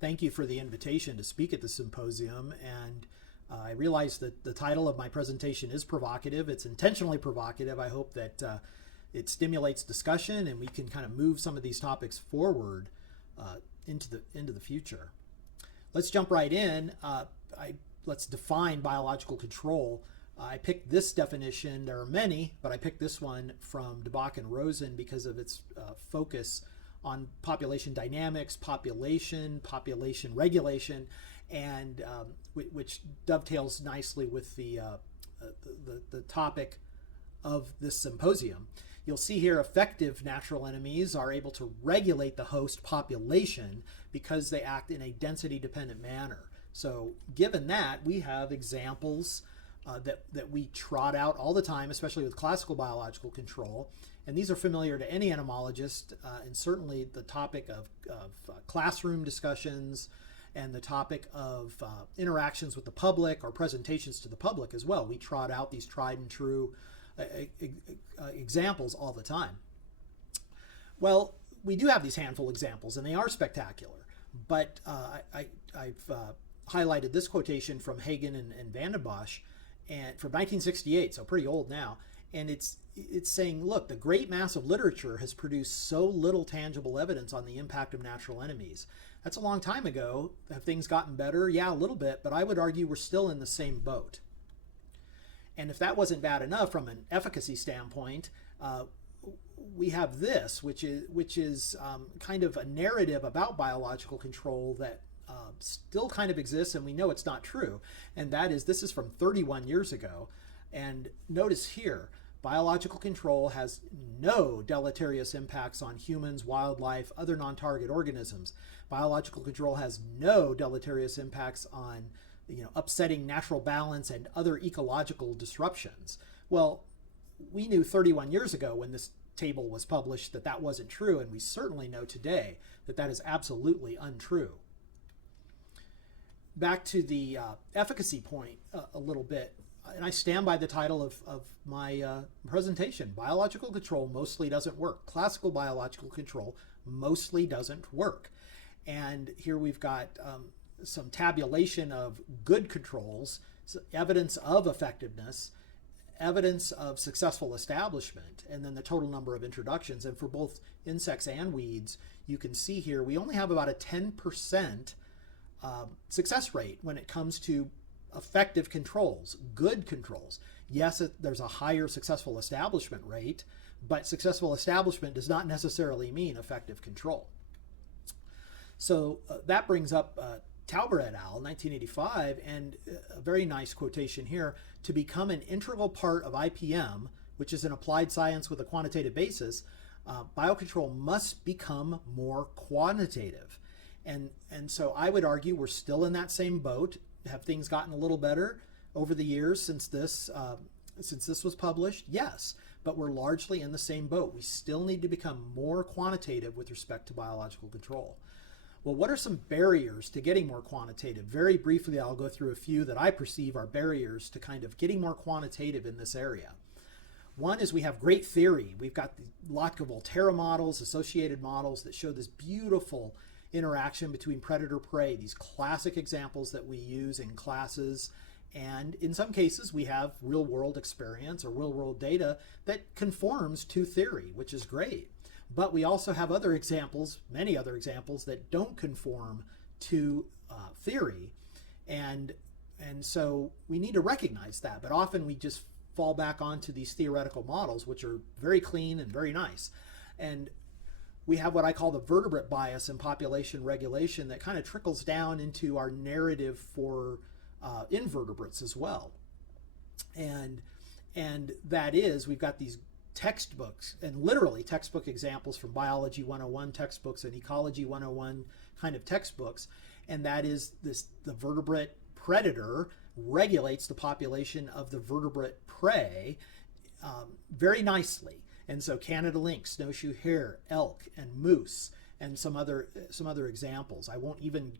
Thank you for the invitation to speak at the symposium. And I realize that the title of my presentation is provocative. It's intentionally provocative. I hope that it stimulates discussion and we can kind of move some of these topics forward into the future. Let's jump right in. Let's define biological control. I picked this definition. There are many, but I picked this one from DeBach and Rosen because of its focus on population dynamics, population regulation, and which dovetails nicely with the topic of this symposium. You'll see here effective natural enemies are able to regulate the host population because they act in a density-dependent manner. So given that, we have examples that we trot out all the time, especially with classical biological control. And these are familiar to any entomologist, and certainly the topic of classroom discussions and the topic of interactions with the public or presentations to the public as well. We trot out these tried and true examples all the time. Well, we do have these handful examples, and they are spectacular. But I've highlighted this quotation from Hagen and Van den Bosch, and from 1968, so pretty old now. And it's saying, look, the great mass of literature has produced so little tangible evidence on the impact of natural enemies. That's a long time ago. Have things gotten better? Yeah, a little bit, but I would argue we're still in the same boat. And if that wasn't bad enough from an efficacy standpoint, we have this, which is kind of a narrative about biological control that still kind of exists, and we know it's not true. And that is, this is from 31 years ago. And notice here, biological control has no deleterious impacts on humans, wildlife, other non-target organisms. Biological control has no deleterious impacts on, upsetting natural balance and other ecological disruptions. Well, we knew 31 years ago when this table was published that that wasn't true, and we certainly know today that that is absolutely untrue. Back to the efficacy point a little bit, and I stand by the title of my presentation. Biological control mostly doesn't work. Classical biological control mostly doesn't work. And here we've got some tabulation of good controls, evidence of effectiveness, evidence of successful establishment, and then the total number of introductions. And for both insects and weeds, you can see here we only have about a 10% success rate when it comes to effective controls, good controls. Yes, there's a higher successful establishment rate, but successful establishment does not necessarily mean effective control. So that brings up Tauber et al., 1985, and a very nice quotation here: to become an integral part of IPM, which is an applied science with a quantitative basis, biocontrol must become more quantitative. And so I would argue we're still in that same boat. Have things gotten a little better over the years since this was published? Yes, but we're largely in the same boat. We still need to become more quantitative with respect to biological control. Well, what are some barriers to getting more quantitative? Very briefly, I'll go through a few that I perceive are barriers to kind of getting more quantitative in this area. One is we have great theory. We've got the lot of Volterra models, associated models that show this beautiful interaction between predator-prey, these classic examples that we use in classes. And in some cases, we have real-world experience or real-world data that conforms to theory, which is great. But we also have other examples, many other examples, that don't conform to theory. And so we need to recognize that. But often we just fall back onto these theoretical models, which are very clean and very nice. And we have what I call the vertebrate bias in population regulation that kind of trickles down into our narrative for invertebrates as well. And that is, we've got these textbooks, and literally textbook examples from Biology 101 textbooks and Ecology 101 kind of textbooks, and that is the vertebrate predator regulates the population of the vertebrate prey very nicely. And so Canada lynx, snowshoe hare, elk, and moose, and some other examples. I won't even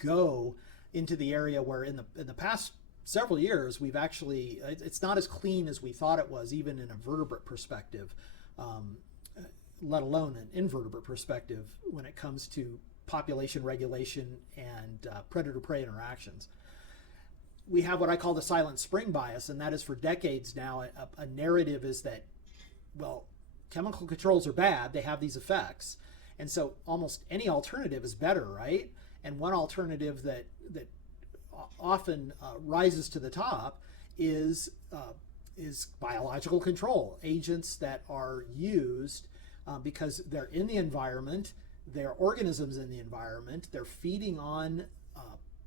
go into the area where in the past several years we've actually, it's not as clean as we thought it was, even in a vertebrate perspective, let alone an invertebrate perspective when it comes to population regulation and predator-prey interactions. We have what I call the silent spring bias, and that is for decades now a narrative is that, well, chemical controls are bad, they have these effects, and so almost any alternative is better, right? And one alternative that often rises to the top is biological control, agents that are used because they're in the environment, they're organisms in the environment, they're feeding on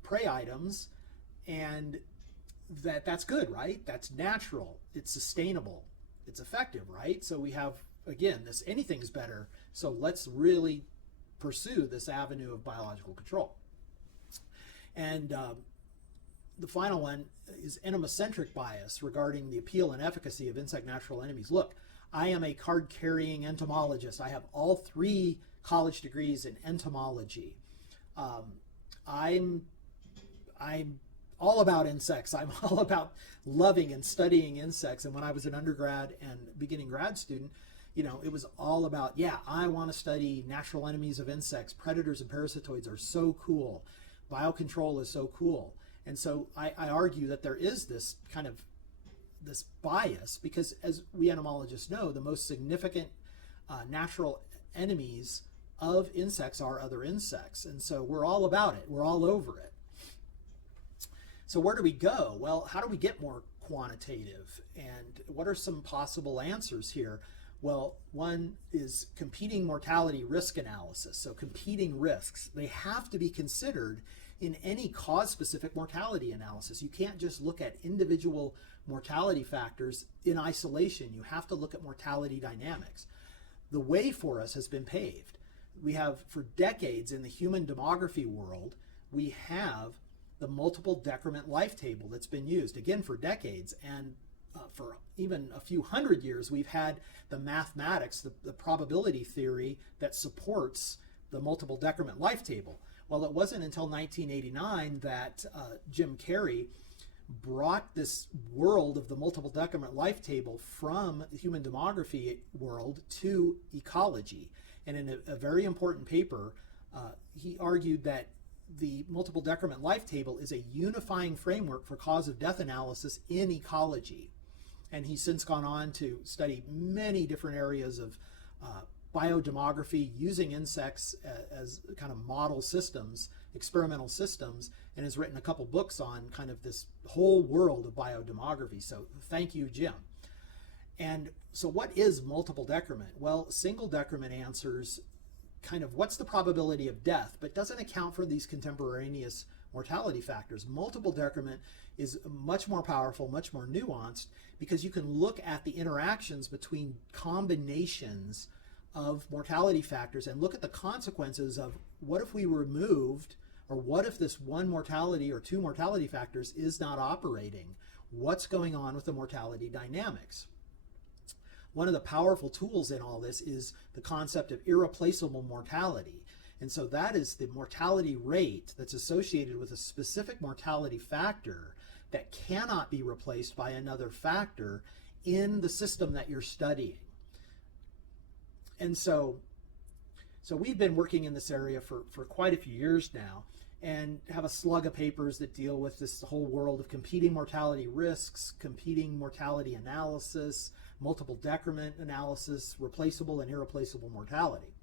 prey items, and that's good, right? That's natural, it's sustainable, it's effective, right? So we have, again, this anything's better, so let's really pursue this avenue of biological control. And the final one is entomocentric bias regarding the appeal and efficacy of insect natural enemies. Look, I am a card-carrying entomologist. I have all 3 college degrees in entomology. I'm all about insects. I'm all about loving and studying insects. And when I was an undergrad and beginning grad student, you know, it was all about, yeah, I want to study natural enemies of insects. Predators and parasitoids are so cool. Biocontrol is so cool. And so I argue that there is this kind of this bias because, as we entomologists know, the most significant natural enemies of insects are other insects. And so we're all about it. We're all over it. So where do we go? Well, how do we get more quantitative? And what are some possible answers here? Well, one is competing mortality risk analysis. So competing risks, they have to be considered in any cause-specific mortality analysis. You can't just look at individual mortality factors in isolation. You have to look at mortality dynamics. The way for us has been paved. We have, for decades in the human demography world, we have the multiple decrement life table that's been used, again, for decades. And for even a few hundred years, we've had the mathematics, the probability theory that supports the multiple decrement life table. Well, it wasn't until 1989 that Jim Carey brought this world of the multiple decrement life table from the human demography world to ecology. And in a very important paper, he argued that the multiple decrement life table is a unifying framework for cause of death analysis in ecology. And he's since gone on to study many different areas of biodemography using insects as kind of model systems, experimental systems, and has written a couple books on kind of this whole world of biodemography. So thank you, Jim. And so what is multiple decrement? Well, single decrement answers kind of what's the probability of death, but doesn't account for these contemporaneous mortality factors. Multiple decrement is much more powerful, much more nuanced, because you can look at the interactions between combinations of mortality factors and look at the consequences of what if we removed, or what if this one mortality or 2 mortality factors is not operating? What's going on with the mortality dynamics? One of the powerful tools in all this is the concept of irreplaceable mortality. And so that is the mortality rate that's associated with a specific mortality factor that cannot be replaced by another factor in the system that you're studying. And so we've been working in this area for quite a few years now, and have a slug of papers that deal with this whole world of competing mortality risks, competing mortality analysis, multiple decrement analysis, replaceable and irreplaceable mortality.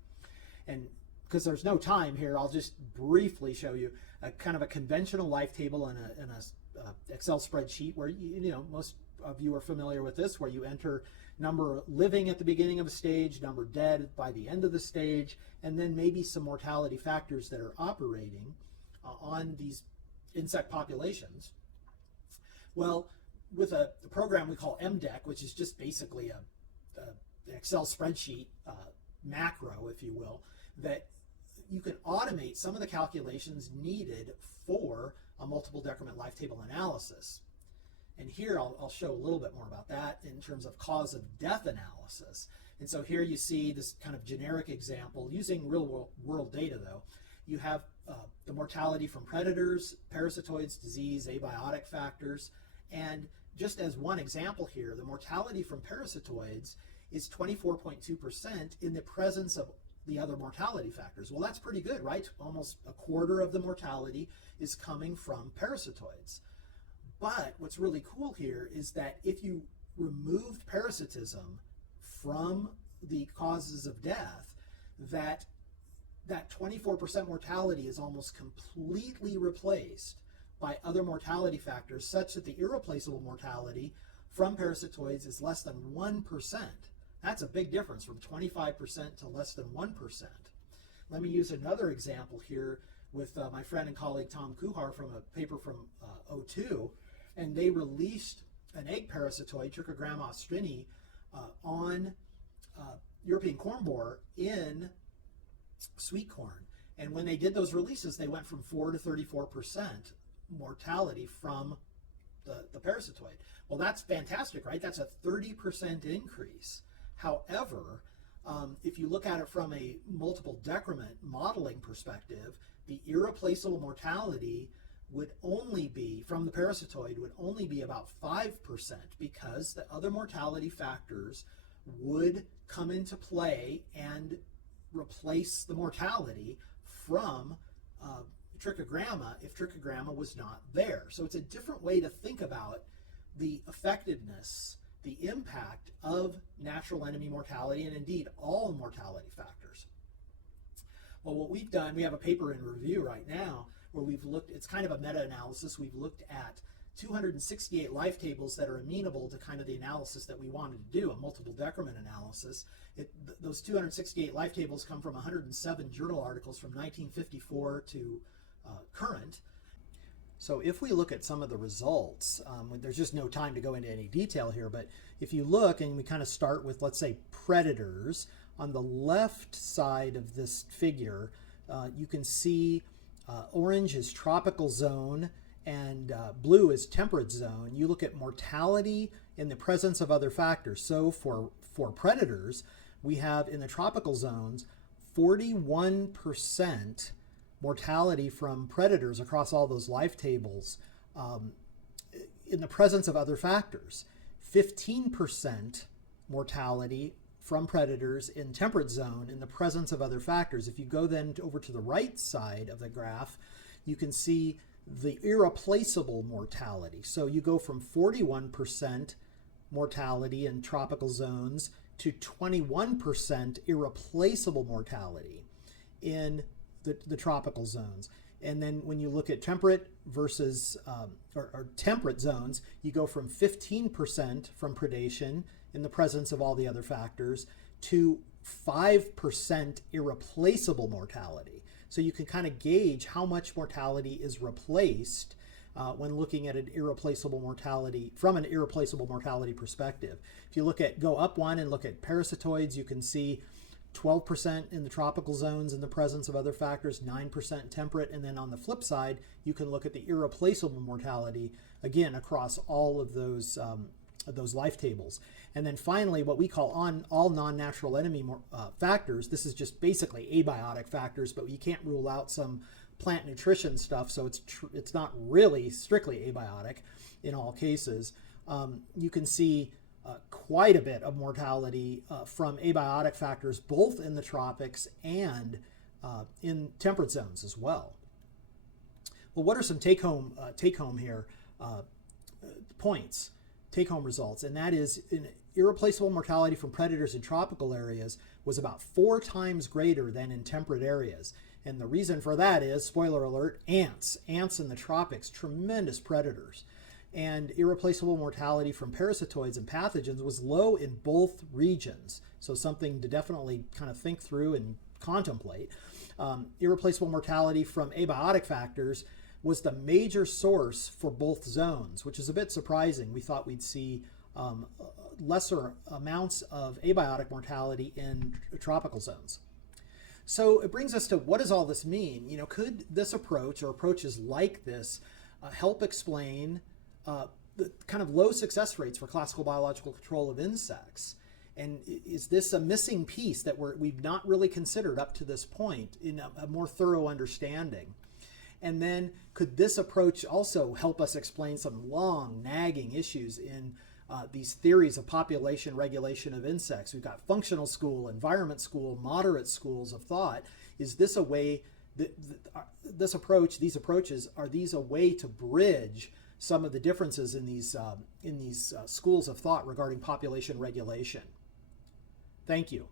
And because there's no time here, I'll just briefly show you a kind of a conventional life table in a Excel spreadsheet where, you know, most of you are familiar with this, where you enter number living at the beginning of a stage, number dead by the end of the stage, and then maybe some mortality factors that are operating on these insect populations. Well, with a program we call MDEC, which is just basically an Excel spreadsheet macro, if you will, that you can automate some of the calculations needed for a multiple decrement life table analysis. And here I'll show a little bit more about that in terms of cause of death analysis. And so here you see this kind of generic example using real world data though. You have the mortality from predators, parasitoids, disease, abiotic factors, and just as one example here, the mortality from parasitoids is 24.2% in the presence of the other mortality factors. Well, that's pretty good, right? Almost a quarter of the mortality is coming from parasitoids. But what's really cool here is that if you removed parasitism from the causes of death, that 24% mortality is almost completely replaced by other mortality factors, such that the irreplaceable mortality from parasitoids is less than 1%. That's a big difference, from 25% to less than 1%. Let me use another example here with my friend and colleague Tom Kuhar from a paper from '02, and they released an egg parasitoid, Trichogramma austrini, on European corn borer in sweet corn. And when they did those releases, they went from 4 to 34% mortality from the parasitoid. Well, that's fantastic, right? That's a 30% increase. However, if you look at it from a multiple decrement modeling perspective, the irreplaceable mortality would only be, from the parasitoid, would only be about 5%, because the other mortality factors would come into play and replace the mortality from trichogramma if trichogramma was not there. So it's a different way to think about the effectiveness, the impact of natural enemy mortality, and indeed all mortality factors. Well, what we've done, we have a paper in review right now where we've looked, it's kind of a meta-analysis, we've looked at 268 life tables that are amenable to kind of the analysis that we wanted to do, a multiple decrement analysis. Those 268 life tables come from 107 journal articles from 1954 to current. So if we look at some of the results, there's just no time to go into any detail here, but if you look and we kind of start with, let's say, predators, on the left side of this figure, you can see orange is tropical zone and blue is temperate zone. You look at mortality in the presence of other factors. So for predators, we have in the tropical zones 41% mortality from predators across all those life tables in the presence of other factors. 15% mortality from predators in temperate zone in the presence of other factors. If you go then over to the right side of the graph, you can see the irreplaceable mortality. So you go from 41% mortality in tropical zones to 21% irreplaceable mortality in the tropical zones. And then when you look at temperate versus or temperate zones, you go from 15% from predation in the presence of all the other factors to 5% irreplaceable mortality. So you can kind of gauge how much mortality is replaced when looking at an irreplaceable mortality from an irreplaceable mortality perspective. If you go up one and look at parasitoids, you can see 12% in the tropical zones in the presence of other factors, 9% temperate, and then on the flip side, you can look at the irreplaceable mortality, again, across all of those life tables. And then finally, what we call all non-natural enemy factors, this is just basically abiotic factors, but you can't rule out some plant nutrition stuff, so it's not really strictly abiotic in all cases. You can see quite a bit of mortality from abiotic factors, both in the tropics and in temperate zones as well. Well, what are some take-home here points, take-home results? And that is, in irreplaceable mortality from predators in tropical areas was about 4 times greater than in temperate areas. And the reason for that is, spoiler alert, ants. Ants in the tropics, tremendous predators. And irreplaceable mortality from parasitoids and pathogens was low in both regions. So something to definitely kind of think through and contemplate. Irreplaceable mortality from abiotic factors was the major source for both zones, which is a bit surprising. We thought we'd see lesser amounts of abiotic mortality in tropical zones. So it brings us to, what does all this mean? You know, could this approach or approaches like this help explain the kind of low success rates for classical biological control of insects? And is this a missing piece that we've not really considered up to this point in a more thorough understanding? And then could this approach also help us explain some long nagging issues in these theories of population regulation of insects. We've got functional school, environment school, moderate schools of thought. Is this a way, these approaches, are these a way to bridge some of the differences in these schools of thought regarding population regulation? Thank you.